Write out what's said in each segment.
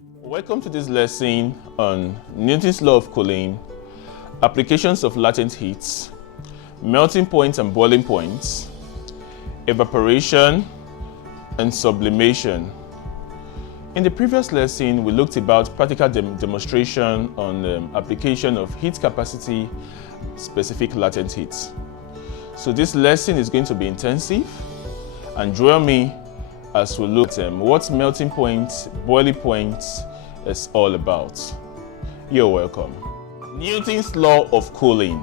Welcome to this lesson on Newton's law of cooling, applications of latent heat, melting points and boiling points, evaporation, and sublimation. In the previous lesson, we looked about practical demonstration on application of heat capacity specific latent heat. So this lesson is going to be intensive, and join me as we look at what melting point, boiling point is all about. You're welcome. Newton's law of cooling.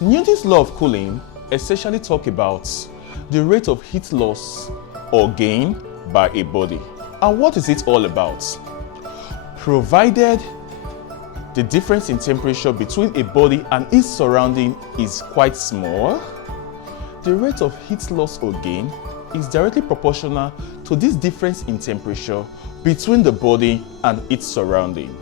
Newton's law of cooling essentially talks about the rate of heat loss or gain by a body. And what is it all about? Provided the difference in temperature between a body and its surrounding is quite small, the rate of heat loss or gain is directly proportional to this difference in temperature between the body and its surrounding.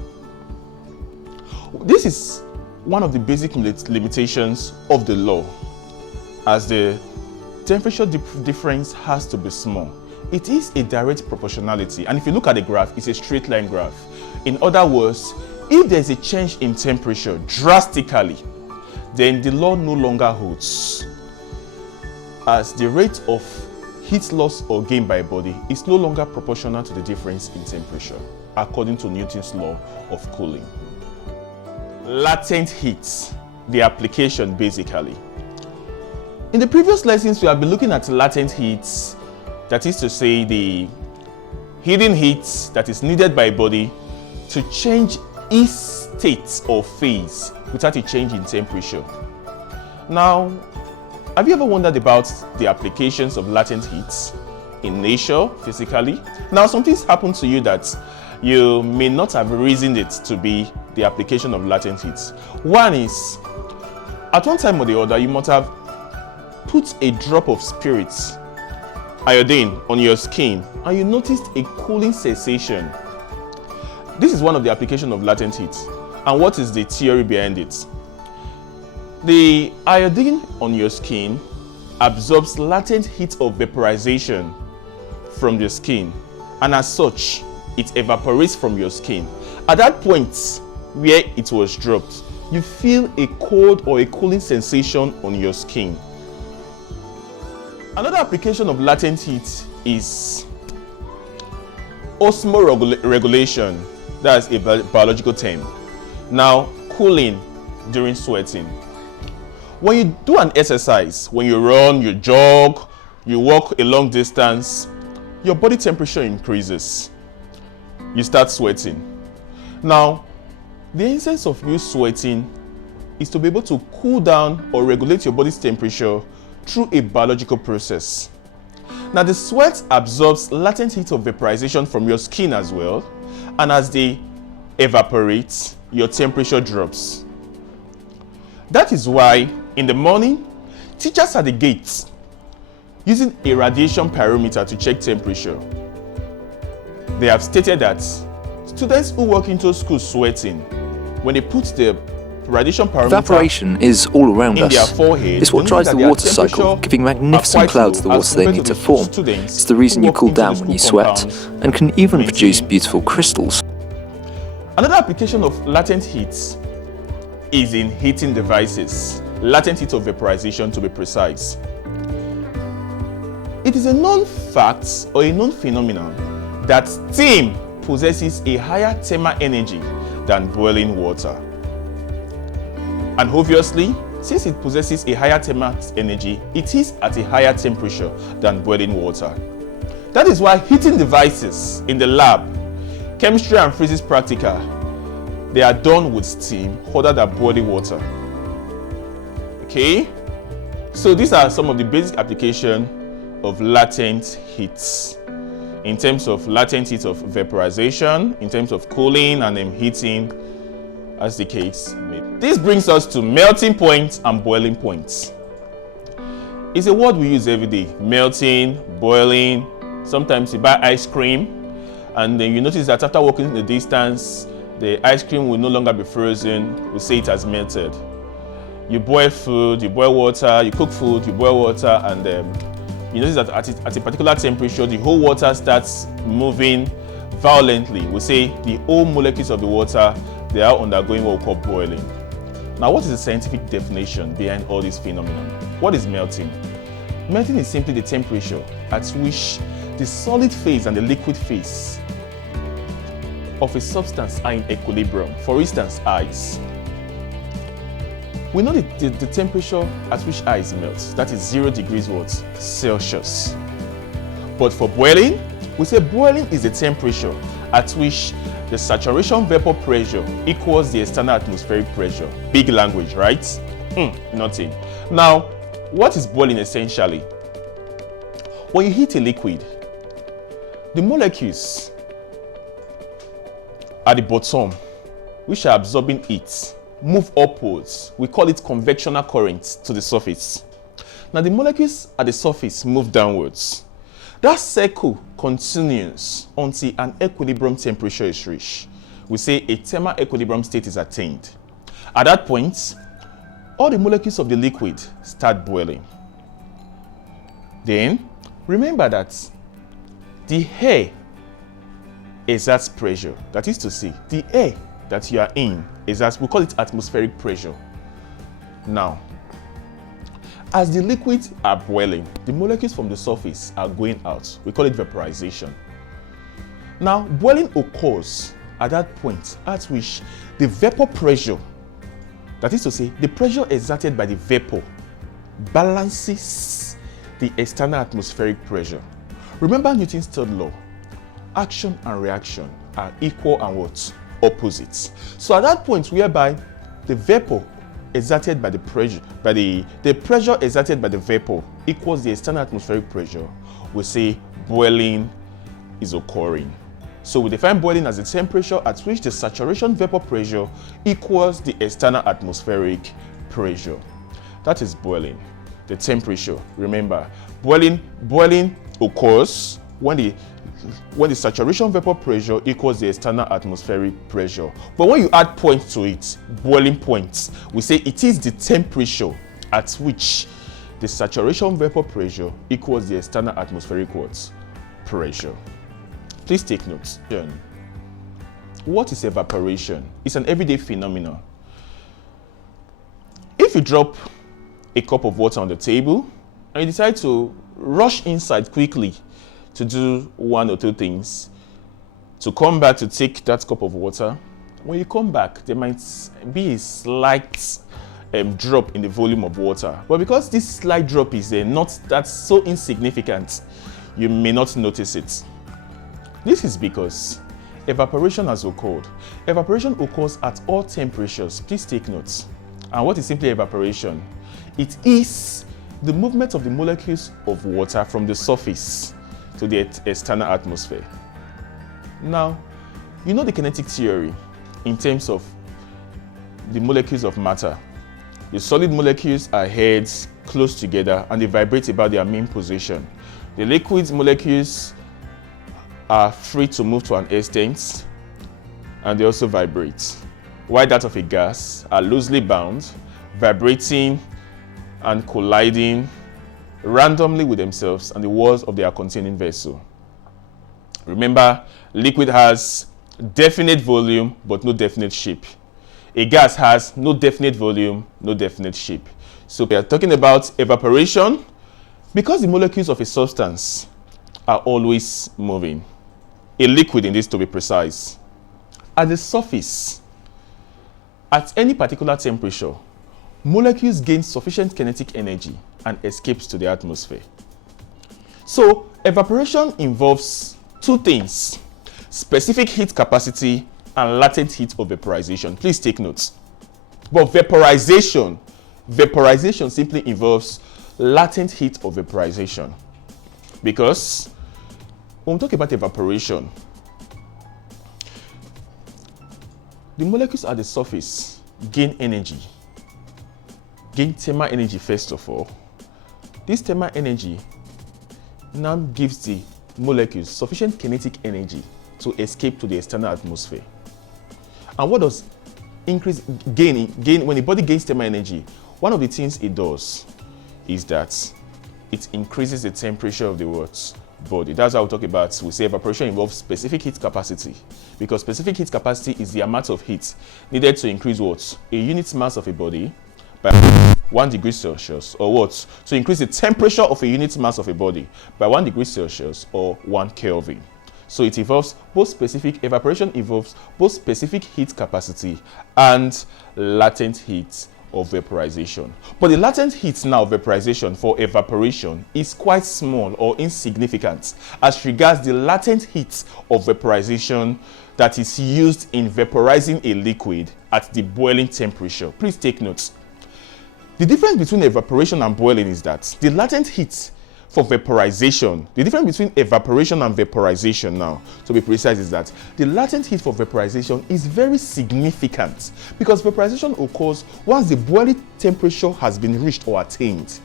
This is one of the basic limitations of the law, as the temperature difference has to be small. It is a direct proportionality, and if you look at the graph, it's a straight line graph. In other words, if there's a change in temperature drastically, then the law no longer holds, as the rate of heat loss or gain by a body is no longer proportional to the difference in temperature, according to Newton's law of cooling. Latent heat, the application basically. In the previous lessons, we have been looking at latent heat, that is to say the hidden heat that is needed by a body to change its state or phase without a change in temperature. Now, have you ever wondered about the applications of latent heat in nature, physically? Now, some things happen to you that you may not have reasoned it to be the application of latent heat. One is, at one time or the other, you must have put a drop of spirits, iodine, on your skin, and you noticed a cooling sensation. This is one of the applications of latent heat. And what is the theory behind it? The iodine on your skin absorbs latent heat of vaporization from your skin, and as such, it evaporates from your skin. At that point where it was dropped, you feel a cold or a cooling sensation on your skin. Another application of latent heat is osmoregulation. That's a biological term. Now, cooling during sweating. When you do an exercise, when you run, you jog, you walk a long distance, your body temperature increases. You start sweating. Now, the essence of you sweating is to be able to cool down or regulate your body's temperature through a biological process. Now, the sweat absorbs latent heat of vaporization from your skin as well, and as they evaporate, your temperature drops. That is why in the morning, teachers at the gates using a radiation pyrometer to check temperature. They have stated that students who walk into school sweating, when they put the radiation pyrometer evaporation is all around in their us. forehead, It's what drives the water cycle, giving magnificent clouds the water they need to form. It's the reason you cool down when you sweat, and can even produce beautiful crystals. Another application of latent heat is in heating devices, latent heat of vaporization to be precise. It is a known fact or a known phenomenon that steam possesses a higher thermal energy than boiling water. And obviously, since it possesses a higher thermal energy, it is at a higher temperature than boiling water. That is why heating devices in the lab, chemistry and physics practical, they are done with steam other than boiling water. Okay? So these are some of the basic applications of latent heat. In terms of latent heat of vaporization, in terms of cooling and heating, as the case may be. This brings us to melting point and boiling point. It's a word we use every day. Melting, boiling. Sometimes you buy ice cream and then you notice that after walking the distance, the ice cream will no longer be frozen. We say it has melted. You boil food, you boil water, you cook food, you boil water, and you notice that at a particular temperature, the whole water starts moving violently, we say the whole molecules of the water, they are undergoing what we call boiling. Now, what is the scientific definition behind all this phenomenon? What is melting? Melting is simply the temperature at which the solid phase and the liquid phase of a substance are in equilibrium. For instance, ice. We know the temperature at which ice melts. That is 0 degrees what? Celsius. But for boiling, we say boiling is the temperature at which the saturation vapor pressure equals the external atmospheric pressure. Big language, right? Nothing. Now, what is boiling essentially? When you heat a liquid, the molecules at the bottom, which are absorbing heat, move upwards. We call it convectional currents to the surface. Now, the molecules at the surface move downwards. That cycle continues until an equilibrium temperature is reached. We say a thermal equilibrium state is attained. At that point, all the molecules of the liquid start boiling. Then, remember that the air exerts pressure. That is to say, the air that you are in exerts, we call it atmospheric pressure. Now, as the liquids are boiling, the molecules from the surface are going out. We call it vaporization. Now, boiling occurs at that point at which the vapor pressure, that is to say, the pressure exerted by the vapor, balances the external atmospheric pressure. Remember Newton's third law. Action and reaction are equal and what? Opposites. So at that point whereby the vapor exerted by the pressure, the pressure exerted by the vapor equals the external atmospheric pressure, we say boiling is occurring. So we define boiling as the temperature at which the saturation vapor pressure equals the external atmospheric pressure. That is boiling. The temperature. Remember, boiling occurs when the saturation vapor pressure equals the external atmospheric pressure. But when you add points to it, boiling points, we say it is the temperature at which the saturation vapor pressure equals the external atmospheric pressure. Please take notes. What is evaporation? It's an everyday phenomenon. If you drop a cup of water on the table and you decide to rush inside quickly to do one or two things, to come back to take that cup of water, when you come back, there might be a slight drop in the volume of water. But because this slight drop is not that's so insignificant, you may not notice it. This is because evaporation has occurred. Evaporation occurs at all temperatures. Please take notes. And what is simply evaporation? It is the movement of the molecules of water from the surface to the external atmosphere. Now, you know the kinetic theory in terms of the molecules of matter. The solid molecules are heads close together and they vibrate about their mean position. The liquid molecules are free to move to an extent and they also vibrate. While that of a gas are loosely bound, vibrating and colliding randomly with themselves and the walls of their containing vessel. Remember, liquid has definite volume but no definite shape. A gas has no definite volume, no definite shape. So we are talking about evaporation because the molecules of a substance are always moving. A liquid, in this to be precise. At the surface, at any particular temperature, molecules gain sufficient kinetic energy and escapes to the atmosphere. So, evaporation involves two things: specific heat capacity and latent heat of vaporization. Please take notes. But vaporization simply involves latent heat of vaporization. Because when we talk about evaporation, the molecules at the surface gain energy. Gain thermal energy first of all. This thermal energy now gives the molecules sufficient kinetic energy to escape to the external atmosphere. And what does gain when the body gains thermal energy? One of the things it does is that it increases the temperature of the body. That's how we talk about, we say evaporation involves specific heat capacity, because specific heat capacity is the amount of heat needed to increase what? A unit mass of a body by 1 degree Celsius, or what? To increase the temperature of a unit mass of a body by 1 degree Celsius or 1 Kelvin. So it involves both specific, evaporation involves both specific heat capacity and latent heat of vaporization. But the latent heat now of vaporization for evaporation is quite small or insignificant as regards the latent heat of vaporization that is used in vaporizing a liquid at the boiling temperature. Please take note. The difference between evaporation and boiling is that the latent heat for vaporization, the difference between evaporation and vaporization now, to be precise, is that the latent heat for vaporization is very significant because vaporization occurs once the boiling temperature has been reached or attained.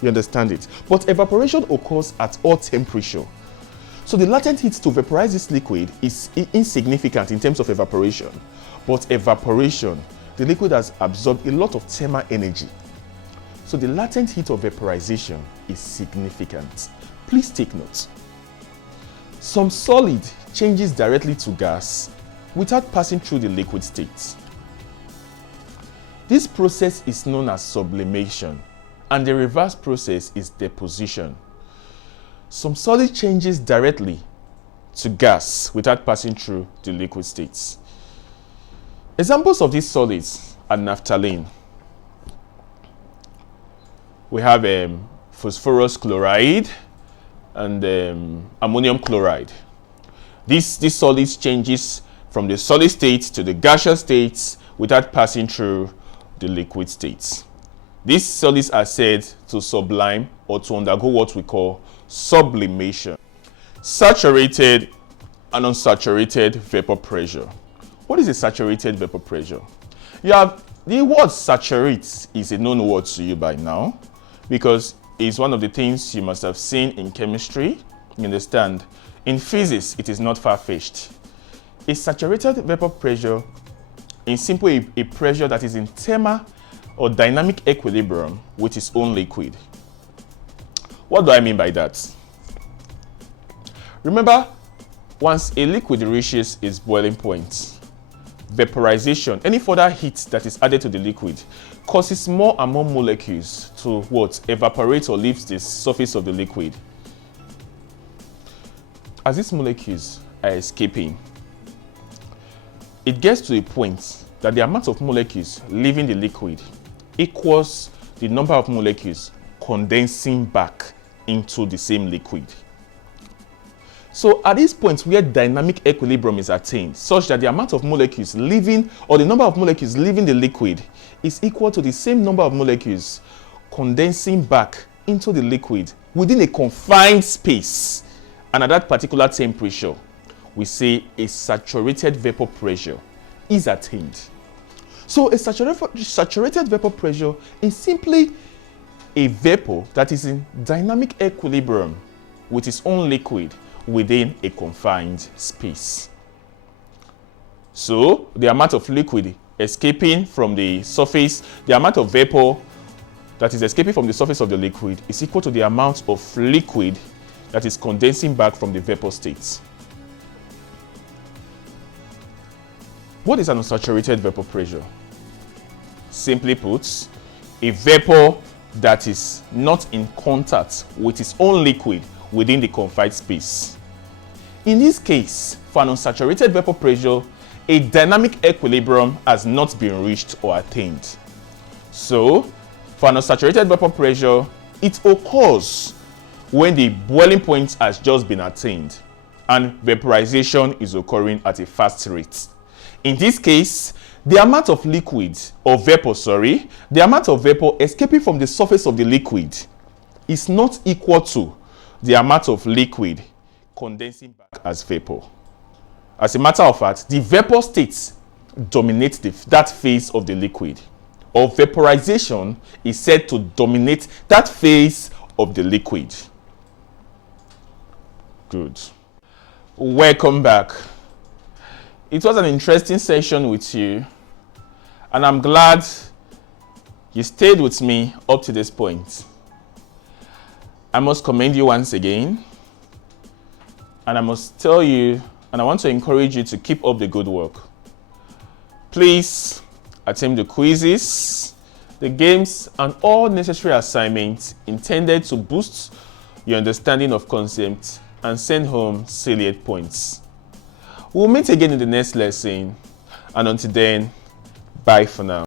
You understand it? But evaporation occurs at all temperature. So the latent heat to vaporize this liquid is insignificant in terms of evaporation. But evaporation, the liquid has absorbed a lot of thermal energy. So the latent heat of vaporization is significant. Please take note. Some solid changes directly to gas without passing through the liquid state. This process is known as sublimation, and the reverse process is deposition. Some solid changes directly to gas without passing through the liquid states. Examples of these solids are naphthalene. We have phosphorus chloride and ammonium chloride. These solids changes from the solid state to the gaseous states without passing through the liquid states. These solids are said to sublime or to undergo what we call sublimation. Saturated and unsaturated vapor pressure. What is a saturated vapor pressure? You have the word saturate is a known word to you by now, because it's one of the things you must have seen in chemistry. You understand? In physics, it is not far-fetched. A saturated vapor pressure is simply a pressure that is in thermal or dynamic equilibrium with its own liquid. What do I mean by that? Remember, once a liquid reaches its boiling point, vaporization, any further heat that is added to the liquid, causes more and more molecules to what? Evaporate or leave the surface of the liquid. As these molecules are escaping, it gets to a point that the amount of molecules leaving the liquid equals the number of molecules condensing back into the same liquid. So at this point where dynamic equilibrium is attained, such that the amount of molecules leaving, or the number of molecules leaving the liquid, is equal to the same number of molecules condensing back into the liquid within a confined space, and at that particular temperature, we say a saturated vapor pressure is attained. So a saturated vapor pressure is simply a vapor that is in dynamic equilibrium with its own liquid within a confined space. So the amount of liquid escaping from the surface, the amount of vapor that is escaping from the surface of the liquid is equal to the amount of liquid that is condensing back from the vapor state. What is an unsaturated vapor pressure? Simply put, a vapor that is not in contact with its own liquid within the confined space. In this case, for an unsaturated vapor pressure, a dynamic equilibrium has not been reached or attained. So, for an unsaturated vapor pressure, it occurs when the boiling point has just been attained and vaporization is occurring at a fast rate. In this case, the amount of liquid, or vapor, the amount of vapor escaping from the surface of the liquid is not equal to the amount of liquid condensing back as vapor. As a matter of fact, the vapor state dominates that phase of the liquid, or vaporization is said to dominate that phase of the liquid. Good. Welcome back. It was an interesting session with you, and I'm glad you stayed with me up to this point. I must commend you once again And I must tell you, and I want to encourage you to keep up the good work. Please attempt the quizzes, the games, and all necessary assignments intended to boost your understanding of concepts and send home salient points. We'll meet again in the next lesson, and until then, bye for now.